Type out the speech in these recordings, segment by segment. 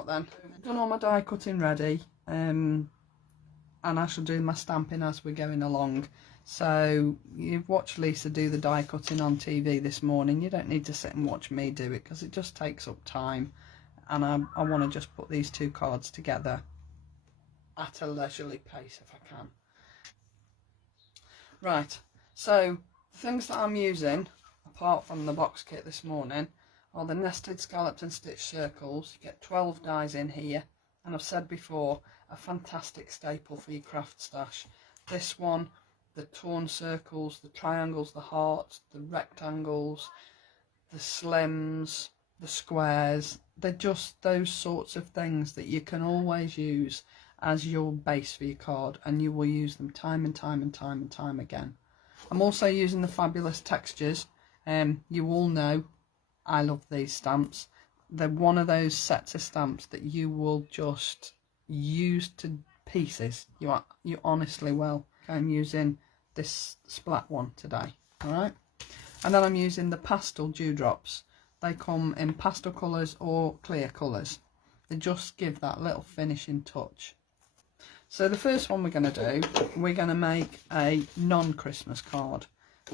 start then. I've done all my die cutting ready, and I shall do my stamping as we're going along. So you've watched Lisa do the die cutting on TV this morning. You don't need to sit and watch me do it because it just takes up time, and I want to just put these two cards together at a leisurely pace if I can. Right, so the things that I'm using apart from the box kit this morning are the nested scalloped and stitched circles. You get 12 dies in here, and I've said before, a fantastic staple for your craft stash. This one, the torn circles, the triangles, the hearts, the rectangles, the slims, the squares, they're just those sorts of things that you can always use as your base for your card, and you will use them time and time and time and time again. I'm also using the fabulous textures. You all know I love these stamps. They're one of those sets of stamps that you will just use to pieces. You honestly will. I'm using this splat one today, all right? And then I'm using the pastel dewdrops. They come in pastel colours or clear colours. They just give that little finishing touch. So the first one we're going to do, we're going to make a non-Christmas card,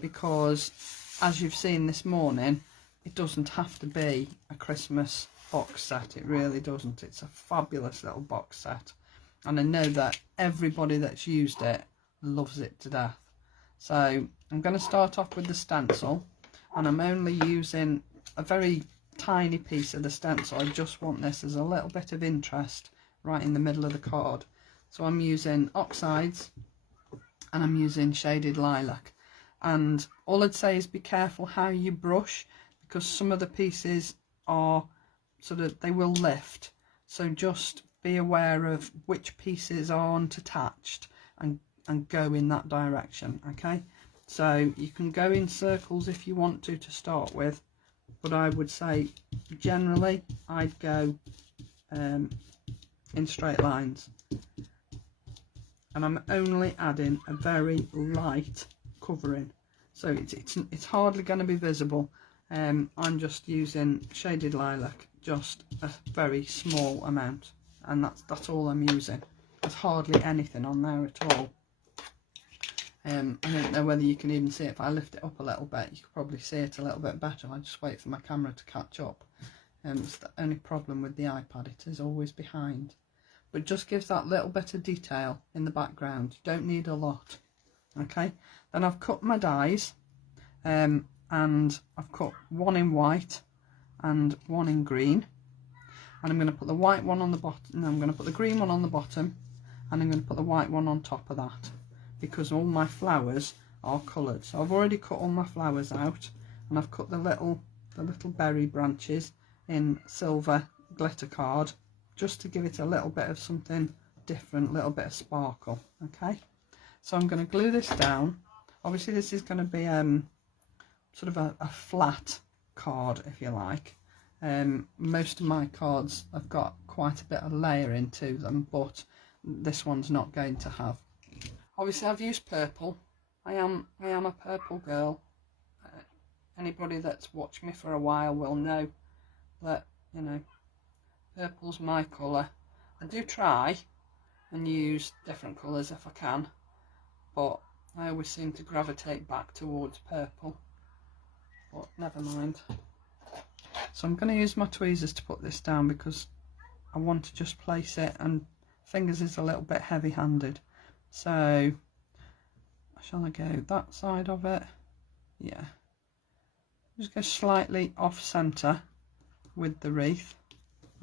because as you've seen this morning, it doesn't have to be a Christmas box set. It really doesn't. It's a fabulous little box set, and I know that everybody that's used it loves it to death. So I'm going to start off with the stencil, and I'm only using a very tiny piece of the stencil. I just want this as a little bit of interest right in the middle of the card. So I'm using oxides and I'm using shaded lilac, and all I'd say is be careful how you brush, because some of the pieces are they will lift, so just be aware of which pieces aren't attached and go in that direction. Okay, so you can go in circles if you want to start with, but I would say generally I'd go in straight lines, and I'm only adding a very light covering, so it's hardly going to be visible. I'm just using shaded lilac, just a very small amount, and that's all I'm using. There's hardly anything on there at all. I don't know whether you can even see it. If I lift it up a little bit, you could probably see it a little bit better. I just wait for my camera to catch up. It's the only problem with the iPad, it is always behind. But it just gives that little bit of detail in the background. You don't need a lot. Okay, then I've cut my dies, and I've cut one in white and one in green, and I'm going to put the white one on the bottom, and I'm going to put the green one on the bottom, and I'm going to put the white one on top of that, because all my flowers are coloured. So I've already cut all my flowers out, and I've cut the little berry branches in silver glitter card, just to give it a little bit of something different, a little bit of sparkle. Okay, so I'm going to glue this down. Obviously this is going to be sort of a flat card, if you like. Most of my cards have got quite a bit of layering to them, but this one's not going to have. Obviously I've used purple. I am a purple girl. Anybody that's watched me for a while will know that, you know, purple's my colour. I do try and use different colours if I can, but I always seem to gravitate back towards purple, but never mind. So I'm going to use my tweezers to put this down, because I want to just place it, and fingers is a little bit heavy handed. So shall I go that side of it? Yeah, just go slightly off centre with the wreath.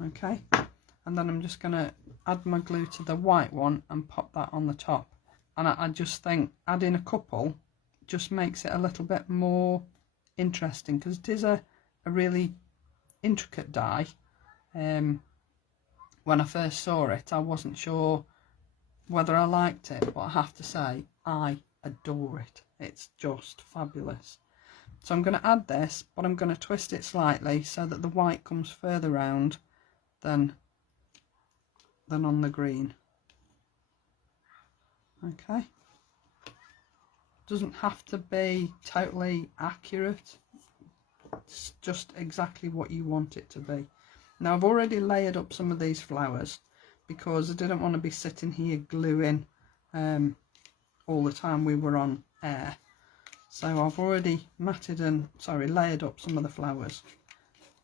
Okay, and then I'm just going to add my glue to the white one and pop that on the top. And I just think adding a couple just makes it a little bit more interesting, because it is a really intricate die. When I first saw it, I wasn't sure whether I liked it, but I have to say I adore it. It's just fabulous. So I'm going to add this, but I'm going to twist it slightly so that the white comes further round than on the green. Okay, doesn't have to be totally accurate, it's just exactly what you want it to be. Now I've already layered up some of these flowers because I didn't want to be sitting here gluing all the time we were on air. So I've already layered up some of the flowers.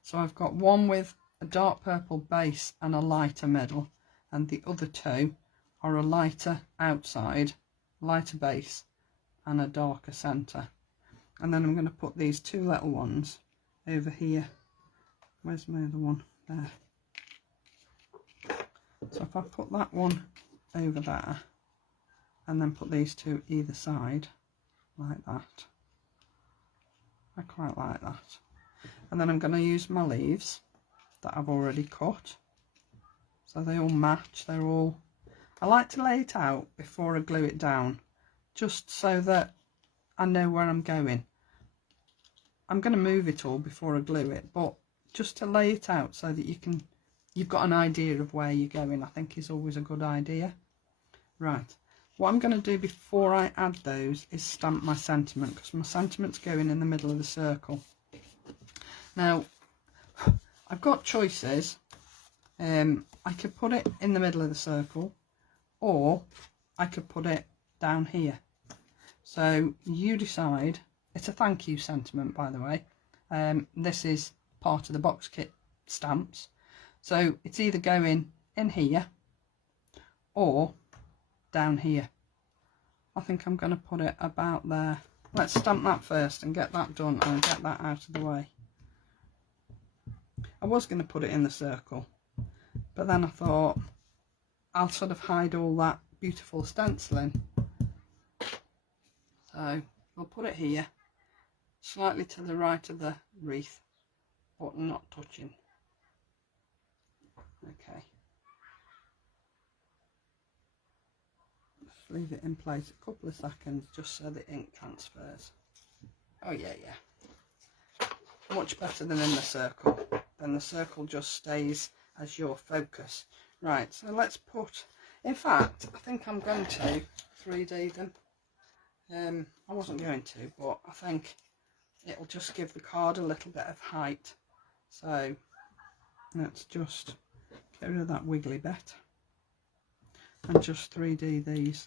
So I've got one with a dark purple base and a lighter middle, and the other two are a lighter outside, lighter base and a darker centre. And then I'm going to put these two little ones over here. Where's my other one? There. So if I put that one over there and then put these two either side like that, I quite like that. And then I'm going to use my leaves that I've already cut, so they all match. They're all, I like to lay it out before I glue it down, just so that I know where I'm going. I'm going to move it all before I glue it, but just to lay it out so that you've got an idea of where you're going, I think is always a good idea. Right, what I'm going to do before I add those is stamp my sentiment, because my sentiment's going in the middle of the circle. Now, I've got choices. I could put it in the middle of the circle, or I could put it down here. So you decide. It's a thank you sentiment, by the way. This is part of the box kit stamps. So it's either going in here or down here. I think I'm going to put it about there. Let's stamp that first and get that done and get that out of the way. I was going to put it in the circle, but then I thought I'll sort of hide all that beautiful stenciling. So we'll put it here, slightly to the right of the wreath, but not touching. Okay. Just leave it in place a couple of seconds just so the ink transfers. Oh yeah, yeah. Much better than in the circle. Then the circle just stays as your focus. Right, so let's put, in fact, I think I'm going to 3D them. I wasn't going to, but I think it'll just give the card a little bit of height. So let's just get rid of that wiggly bit and just 3D these.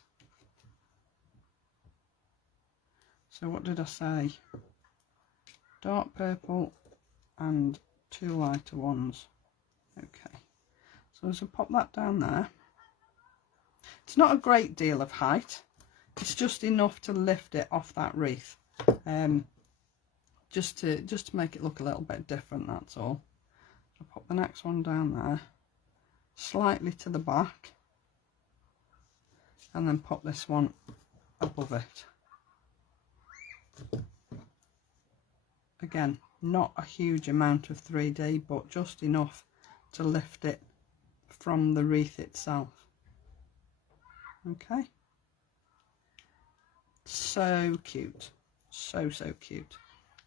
So what did I say? Dark purple and two lighter ones. Okay, so as I pop that down there, it's not a great deal of height, it's just enough to lift it off that wreath, just to make it look a little bit different, that's all. I'll pop the next one down there, slightly to the back, and then pop this one above it. Again, not a huge amount of 3D, but just enough to lift it from the wreath itself. Okay, so cute, so cute.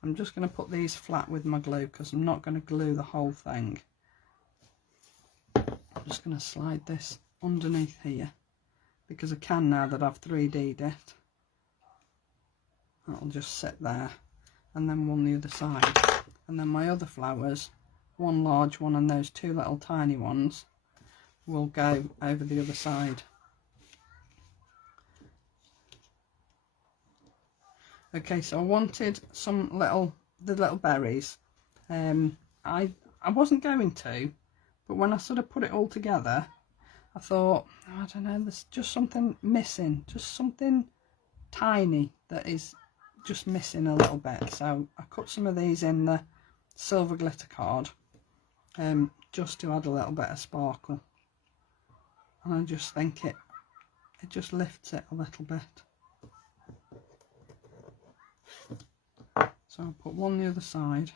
I'm just going to put these flat with my glue because I'm not going to glue the whole thing. I'm just going to slide this underneath here because I can now that I've 3D'd it. That'll just sit there, and then one the other side, and then my other flowers, one large one and those two little tiny ones, will go over the other side. Okay, so I wanted some the little berries. I wasn't going to, but when I sort of put it all together, I thought, oh, I don't know, there's just something missing, just something tiny that is just missing a little bit. So I cut some of these in the silver glitter card, just to add a little bit of sparkle, and I just think it just lifts it a little bit. So I'll put one the other side,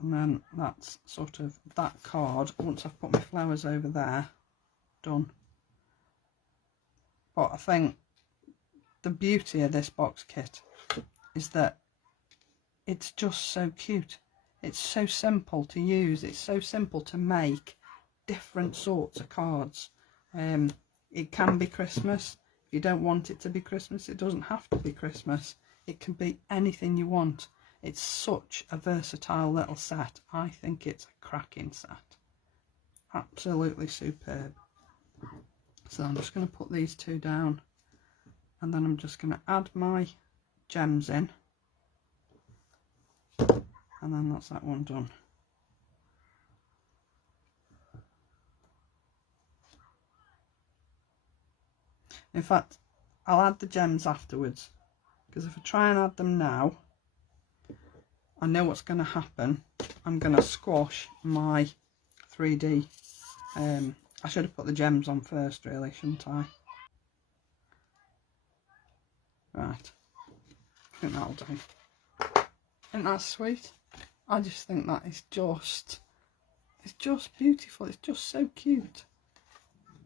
and then that's sort of that card. Once I've put my flowers over there, done. But I think the beauty of this box kit is that it's just so cute. It's so simple to use. It's so simple to make different sorts of cards. It can be Christmas. If you don't want it to be Christmas, it doesn't have to be Christmas. It can be anything you want. It's such a versatile little set. I think it's a cracking set. Absolutely superb. So I'm just going to put these two down, and then I'm just going to add my gems in, and then that's that one done. In fact, I'll add the gems afterwards, because if I try and add them now, I know what's going to happen. I'm going to squash my 3D. I should have put the gems on first, really, shouldn't I? Right, I think that'll do. Isn't that sweet? I just think that is just, it's just beautiful. It's just so cute.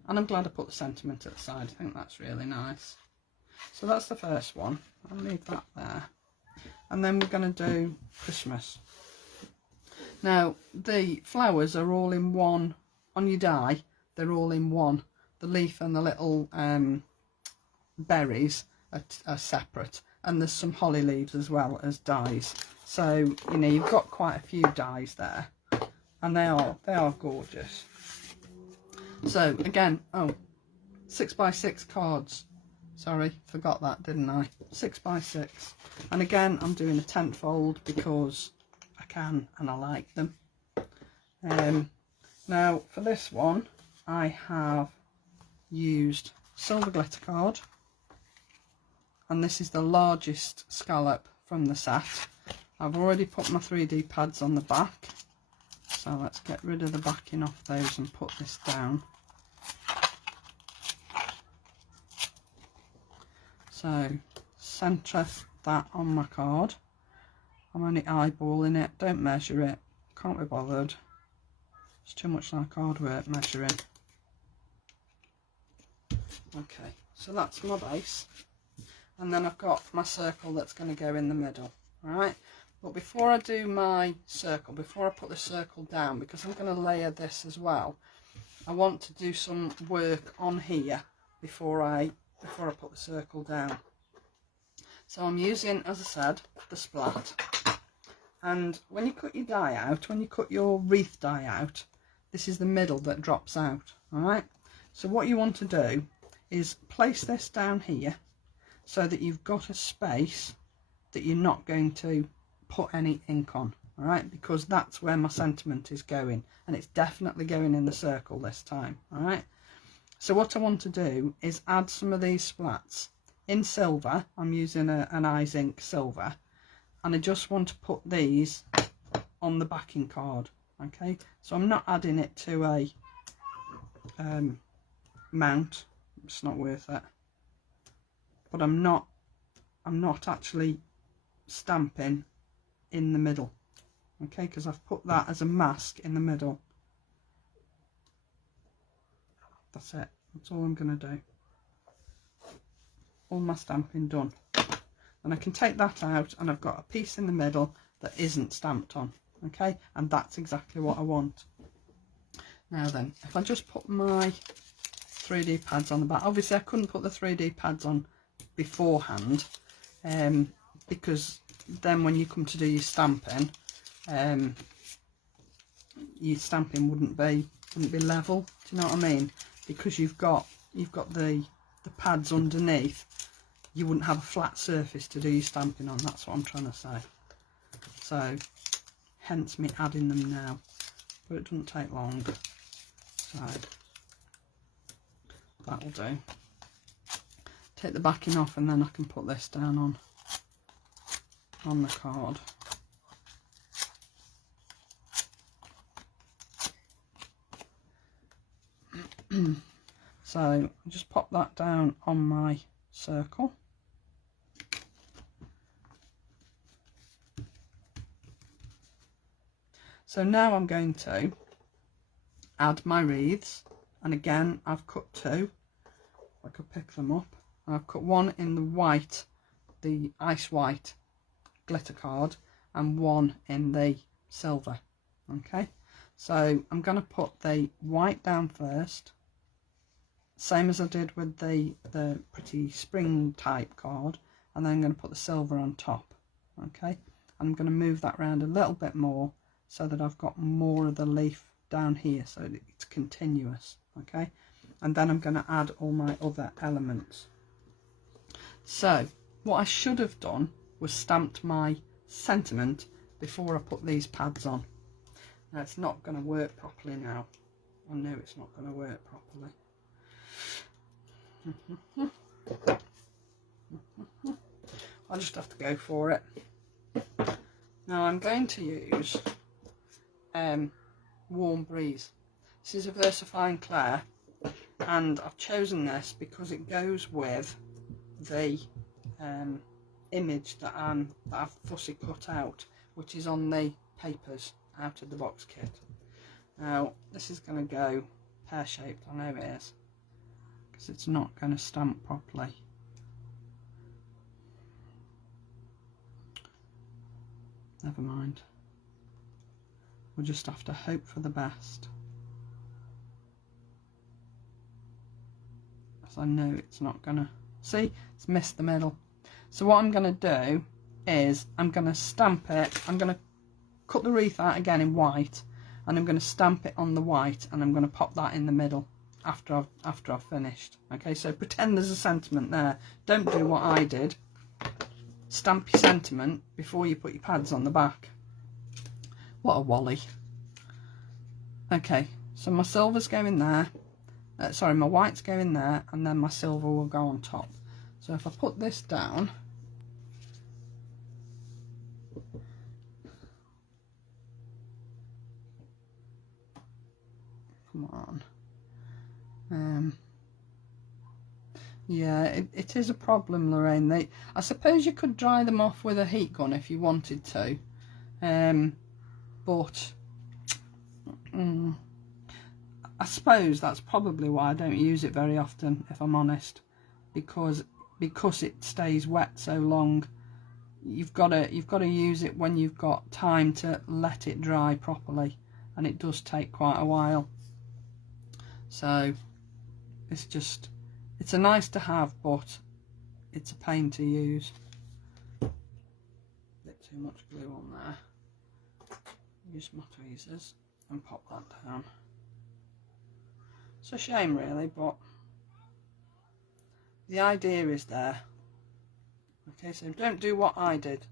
And I'm glad I put the sentiment at the side. I think that's really nice. So that's the first one. I'll leave that there. And then we're going to do Christmas. Now, the flowers are all in one, on your die, they're all in one. The leaf and the little berries are separate. And there's some holly leaves as well as dies. So, you know, you've got quite a few dies there. And they are gorgeous. So, again, 6x6 cards. Sorry, forgot that, didn't I? 6x6. And again, I'm doing a 10th fold because I can and I like them. Now, for this one, I have used silver glitter card. And this is the largest scallop from the set. I've already put my 3D pads on the back. So let's get rid of the backing off those and put this down. So centre that on my card. I'm only eyeballing it, don't measure it, can't be bothered. It's too much like hard work measuring. Okay, so that's my base. And then I've got my circle that's going to go in the middle. Alright, but before I do my circle, before I put the circle down, because I'm going to layer this as well, I want to do some work on here before I put the circle down. So I'm using, as I said, the splat. And when you cut your die out, when you cut your wreath die out, this is the middle that drops out. Alright, so what you want to do is place this down here so that you've got a space that you're not going to put any ink on. Alright, because that's where my sentiment is going, and it's definitely going in the circle this time. Alright, so what I want to do is add some of these splats in silver. I'm using an eyes ink silver, and I just want to put these on the backing card. Okay, so I'm not adding it to a mount, it's not worth it, but I'm not actually stamping in the middle. Okay, because I've put that as a mask in the middle. That's it, that's all I'm going to do. All my stamping done. And I can take that out, and I've got a piece in the middle that isn't stamped on. Okay, and that's exactly what I want. Now then, if I just put my 3D pads on the back, obviously I couldn't put the 3D pads on beforehand, because then when you come to do your stamping wouldn't be level. Do you know what I mean? Because you've got the pads underneath, you wouldn't have a flat surface to do your stamping on. That's what I'm trying to say. So hence me adding them now, but it doesn't take long. So that'll do. Take the backing off, and then I can put this down on the card. So just pop that down on my circle. So now I'm going to add my wreaths, and again I've cut two. I could pick them up. I've cut one in the white, the ice white glitter card, and one in the silver. Okay, so I'm going to put the white down first, same as I did with the pretty spring type card, and then I'm going to put the silver on top. Okay, I'm going to move that around a little bit more so that I've got more of the leaf down here so that it's continuous. Okay, and then I'm going to add all my other elements. So what I should have done was stamped my sentiment before I put these pads on. Now it's not going to work properly now. I know it's not going to work properly. I'll just have to go for it. Now I'm going to use Warm Breeze. This is a VersaFine Clay, and I've chosen this because it goes with the image that I've fussy cut out, which is on the papers out of the box kit. Now this is going to go pear-shaped, I know it is, because it's not going to stamp properly. Never mind, we'll just have to hope for the best, because I know it's not going to, see, it's missed the middle. So what I'm going to do is I'm going to stamp it, I'm going to cut the wreath out again in white, and I'm going to stamp it on the white, and I'm going to pop that in the middle after I've finished. Okay, so pretend there's a sentiment there. Don't do what I did. Stamp your sentiment before you put your pads on the back. What a wally. Okay, so my silver's going there. Sorry, my white's going there, and then my silver will go on top. So if I put this down, come on. Yeah, it is a problem, Lorraine. I suppose you could dry them off with a heat gun if you wanted to, but I suppose that's probably why I don't use it very often, if I'm honest, because it stays wet so long. You've got to use it when you've got time to let it dry properly, and it does take quite a while. So it's a nice to have, but it's a pain to use. Bit too much glue on there. Use my tweezers and pop that down. It's a shame really, but the idea is there. Okay, so don't do what I did.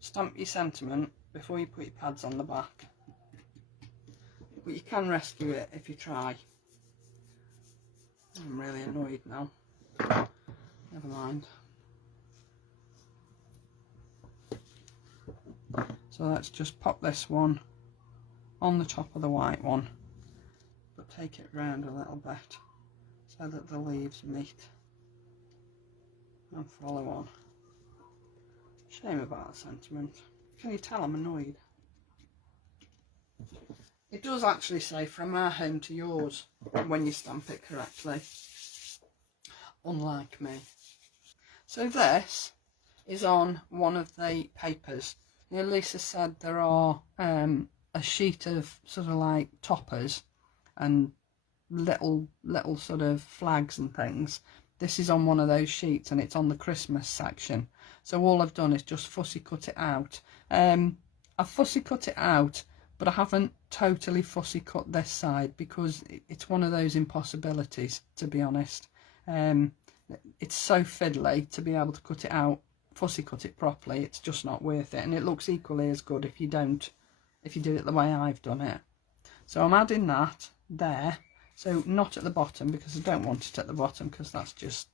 Stamp your sentiment before you put your pads on the back. But you can rescue it if you try. I'm really annoyed now. Never mind. So let's just pop this one on the top of the white one, but take it round a little bit so that the leaves meet and follow on. Shame about the sentiment. Can you tell I'm annoyed? It does actually say from our home to yours when you stamp it correctly, unlike me. So this is on one of the papers. You know, Lisa said there are a sheet of sort of like toppers and little sort of flags and things. This is on one of those sheets, and it's on the Christmas section. So all I've done is just fussy cut it out. I've fussy cut it out, but I haven't totally fussy cut this side because it's one of those impossibilities, to be honest. It's so fiddly to be able to cut it out, fussy cut it properly. It's just not worth it, and it looks equally as good if you do it the way I've done it. So I'm adding that there, so not at the bottom because I don't want it at the bottom because that's just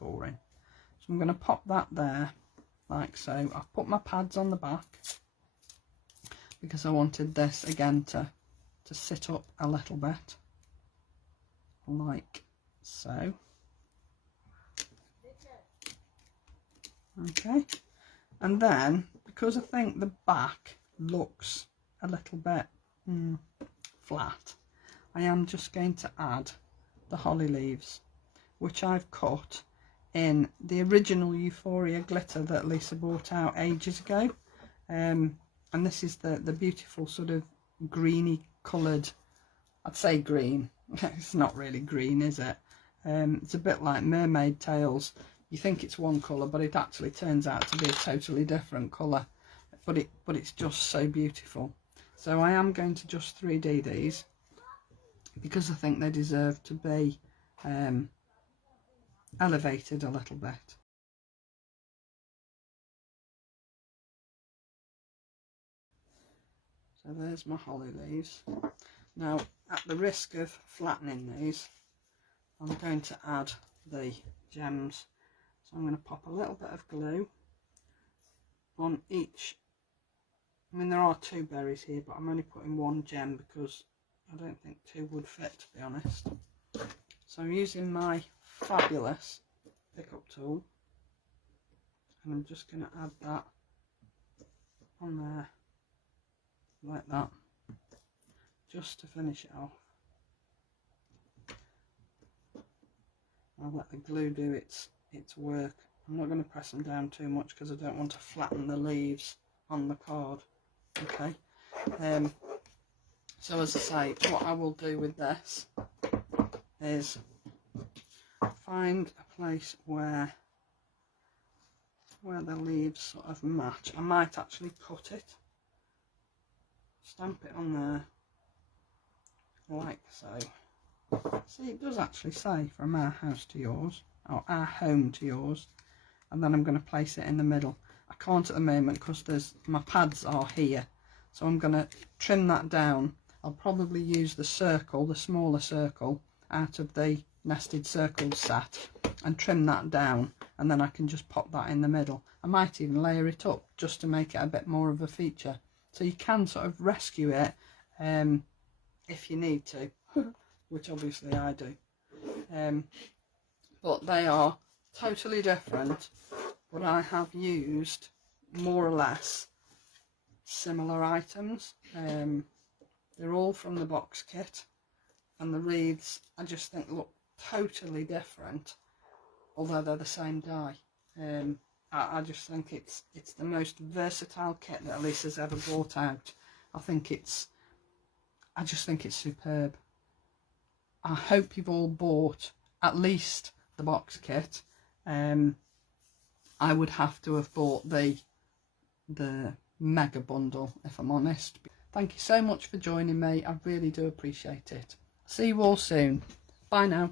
boring. So I'm going to pop that there like so. I've put my pads on the back because I wanted this again to sit up a little bit like so. Okay, and then because I think the back looks a little bit flat, I am just going to add the holly leaves, which I've cut in the original Euphoria glitter that Lisa bought out ages ago, and this is the beautiful sort of greeny coloured, I'd say green, it's not really green, is it? It's a bit like mermaid tails. You think it's one colour, but it actually turns out to be a totally different colour. but it's just so beautiful. So I am going to just 3D these because I think they deserve to be elevated a little bit. So there's my holly leaves. Now, at the risk of flattening these, I'm going to add the gems. So I'm going to pop a little bit of glue on each. I mean, there are 2 berries here, but I'm only putting 1 gem because I don't think 2 would fit, to be honest. So I'm using my fabulous pickup tool, and I'm just going to add that on there like that, just to finish it off. I'll let the glue do its work. I'm not going to press them down too much because I don't want to flatten the leaves on the card. Okay, so as I say, what I will do with this is find a place where the leaves sort of match. I might actually cut it, stamp it on there like so. See, it does actually say from our house to yours, or our home to yours, and then I'm going to place it in the middle. I can't at the moment because my pads are here, so I'm going to trim that down. I'll probably use the circle, the smaller circle, out of the nested circles set, and trim that down, and then I can just pop that in the middle. I might even layer it up just to make it a bit more of a feature, so you can sort of rescue it if you need to, which obviously I do. But they are totally different, but I have used more or less similar items. They're all from the box kit, and the wreaths I just think look totally different, although they're the same die. I just think it's the most versatile kit that Lisa's ever brought out. I just think it's superb. I hope you've all bought at least the box kit. I would have to have bought the mega bundle, if I'm honest. Thank you so much for joining me. I really do appreciate it. See you all soon. Bye now.